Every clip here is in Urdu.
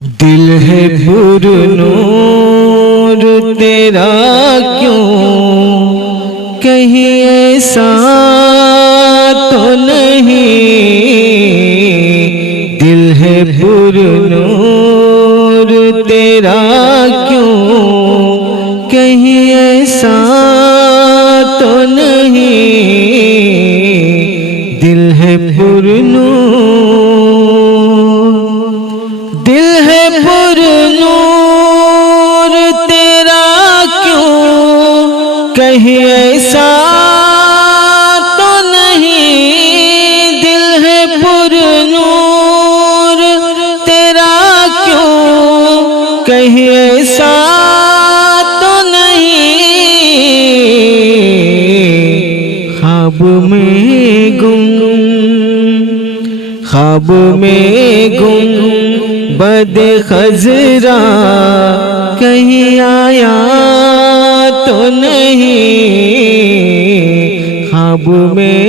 دل ہے پر نور تیرا کیوں کہیں ایسا تو نہیں، دل ہے پر نور تیرا کیوں کہیں ایسا تو نہیں، دل ہے پر نور، دل ہے پر نور تیرا کیوں کہیں ایسا تو نہیں، دل ہے پر نور تیرا کیوں کہیں ایسا تو نہیں، خواب میں گم بد خضرا کہیں آیا تو نہیں، خواب میں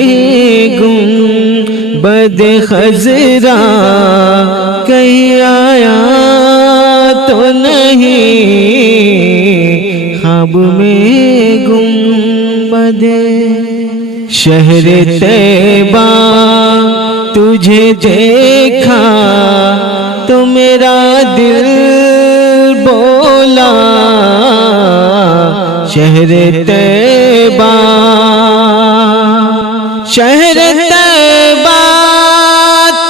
گم بد خضرا کہیں آیا تو نہیں، خواب میں گم بد شہر طیبہ تجھے دیکھا تو میرا دل بولا، شہر طیبہ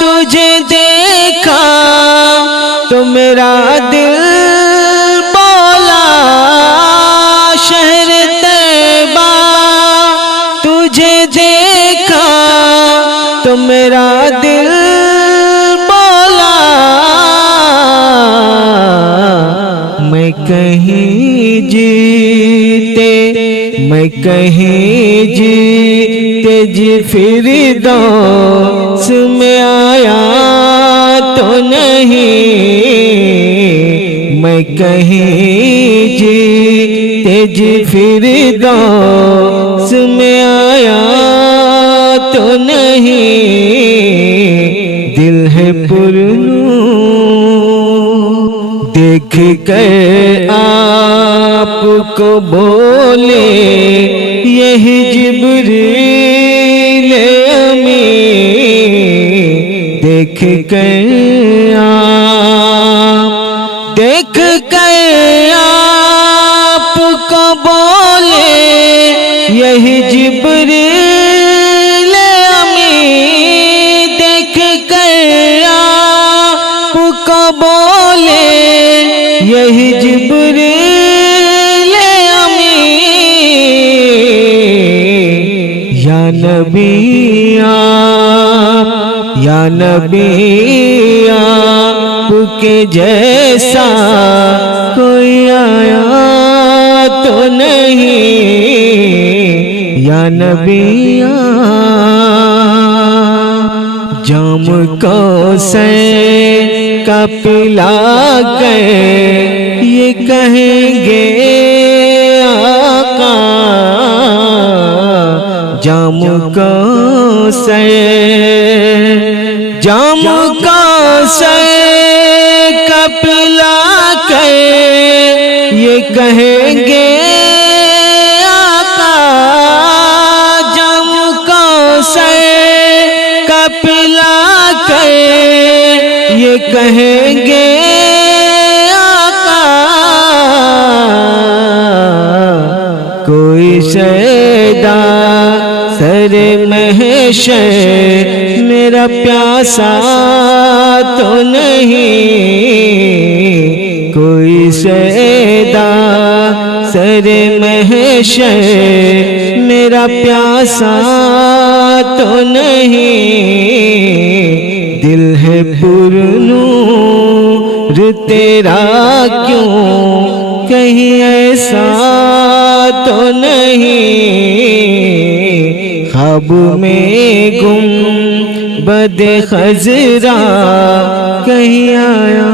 تجھے دیکھا تو میرا دل بولا، شہر طیبہ تجھے دیکھا تو میرا دل بولا، میں کہیں جیتے جی فردوس میں آیا تو نہیں، میں کہیں جیتے جی فردوس میں آیا تو نہیں، دل ہے پر نور، دیکھ کر آپ کو بولے یہی جبریل امین، دیکھ کر آپ کو بولے یہی جبریل امین، دیکھ کر آپ کو بولے یہی جبریل امین، یا نبی آپ کے جیسا کوئی آیا تو نہیں، یا نبی جام کوثر کا پلا کر یہ کہیں گے آقا، جام کوثر کا پلا کر یہ کہیں گے آقا، جام کوثر کا پلا کر یہ کہیں گے آقا، کوئی شیدا سر محشر میرا پیاسا تو نہیں، کوئی شیدا سر محشر میرا پیاسا تو نہیں، دل ہے پر نور تیرا کیوں کہیں ایسا تو نہیں، خواب میں گم بد خضرا کہیں آیا